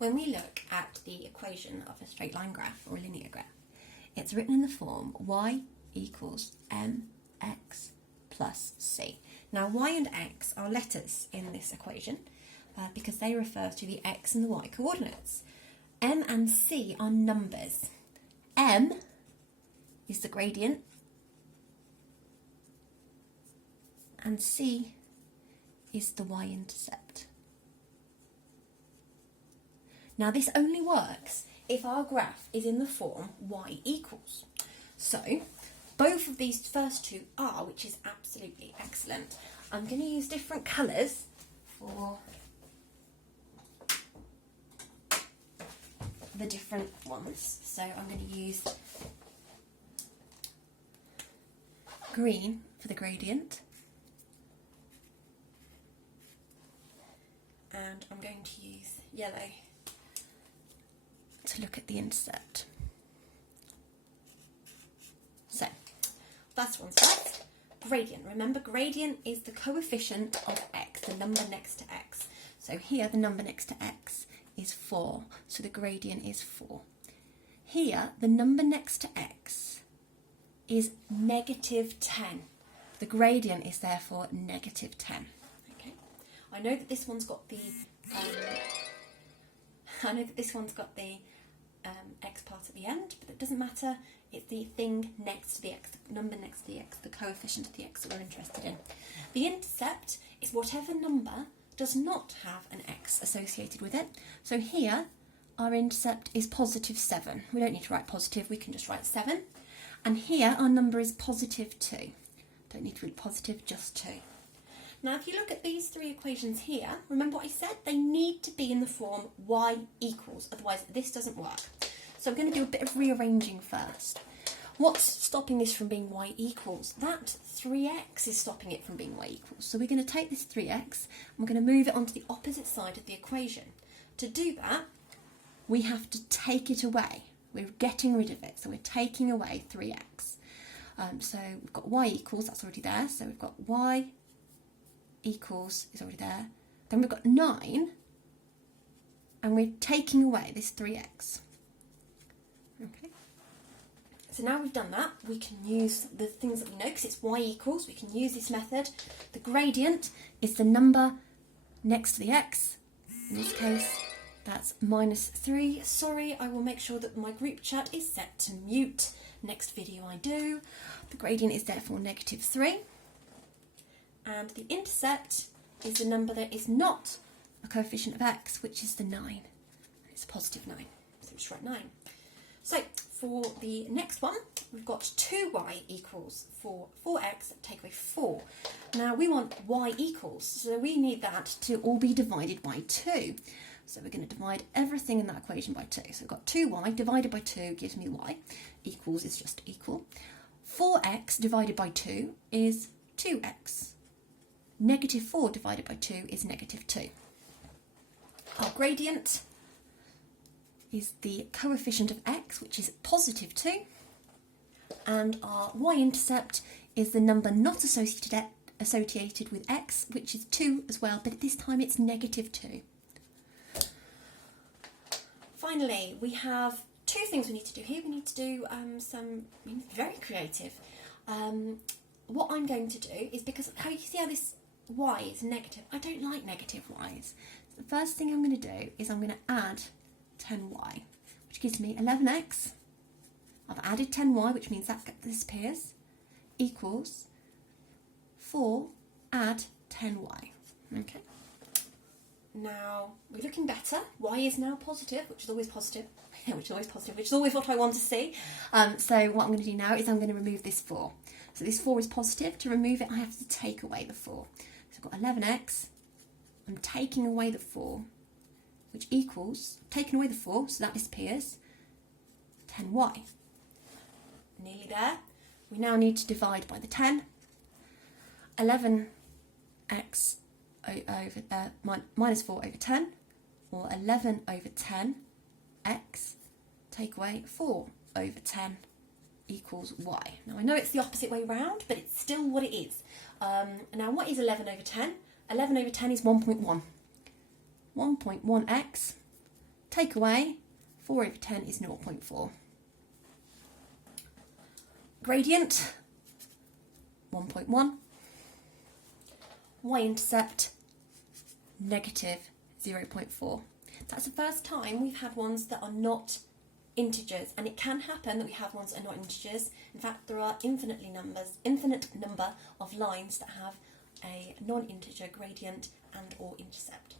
when we look at the equation of a straight line graph or a linear graph, it's written in the form y equals mx plus c. Now y and x are letters in this equation because they refer to the x and the y coordinates. M and c are numbers. M is the gradient and c is the y-intercept. Now this only works if our graph is in the form y equals. So both of these first two are, which is absolutely excellent. I'm going to use different colours for the different ones. So I'm going to use green for the gradient, and I'm going to use yellow to look at the intercept. So, first one's first. Gradient. Remember, gradient is the coefficient of x, the number next to x. So here the number next to x is 4, so the gradient is 4. Here the number next to x is negative 10. The gradient is therefore negative 10. Okay. I know that this one's got the x part at the end, but it doesn't matter. It's the thing next to the x, the number next to the x, the coefficient of the x that we're interested in. The intercept is whatever number does not have an x associated with it. So here our intercept is positive 7. We don't need to write positive, we can just write 7. And here our number is positive 2. Don't need to read positive, just 2. Now if you look at these three equations here, remember what I said? They need to be in the form y equals, otherwise this doesn't work. So I'm going to do a bit of rearranging first. What's stopping this from being y equals? That 3x is stopping it from being y equals. So we're going to take this 3x and we're going to move it onto the opposite side of the equation. To do that, we have to take it away. We're getting rid of it, so we're taking away 3x. So we've got y equals, that's already there. So we've got y equals is already there. Then we've got 9, and we're taking away this 3x. Okay. So now we've done that, we can use the things that we know, because it's y equals, we can use this method. The gradient is the number next to the x. In this case, that's -3. Sorry, I will make sure that my group chat is set to mute. Next video I do. The gradient is therefore -3. And the intercept is the number that is not a coefficient of x, which is the 9. It's positive 9, so just write 9. So for the next one, we've got 2y equals 4x, take away 4. Now we want y equals, so we need that to all be divided by 2. So we're going to divide everything in that equation by 2. So we've got 2y divided by 2 gives me y, equals is just equal. 4x divided by 2 is 2x. Negative 4 divided by 2 is negative 2. Our gradient is the coefficient of x, which is positive 2. And our y-intercept is the number not associated with x, which is 2 as well, but this time it's negative 2. Finally, we have two things we need to do here. We need to do very creative. What I'm going to do is, because how you see how this y is negative, I don't like negative y's. So the first thing I'm going to do is I'm going to add 10y, which gives me 11x. I've added 10y, which means that disappears, equals 4 add 10y. Okay. Now we're looking better. Y is now positive, which is always positive, which is always what I want to see. So what I'm going to do now is I'm going to remove this 4. So this 4 is positive. To remove it, I have to take away the 4. So I've got 11x. I'm taking away the 4, which equals, taking away the 4, so that disappears, 10y. Nearly there. We now need to divide by the 10. 11x over minus 4 over 10, or 11 over 10 x, take away 4 over 10 equals y. Now I know it's the opposite way round, but it's still what it is. Now what is 11 over 10? 11 over 10 is 1.1. 1.1x take away 4 over 10 is 0.4. Gradient, 1.1. Y-intercept, negative 0.4. That's the first time we've had ones that are not integers, and it can happen that we have ones that are not integers. In fact, there are infinite number of lines that have a non-integer gradient and or intercept.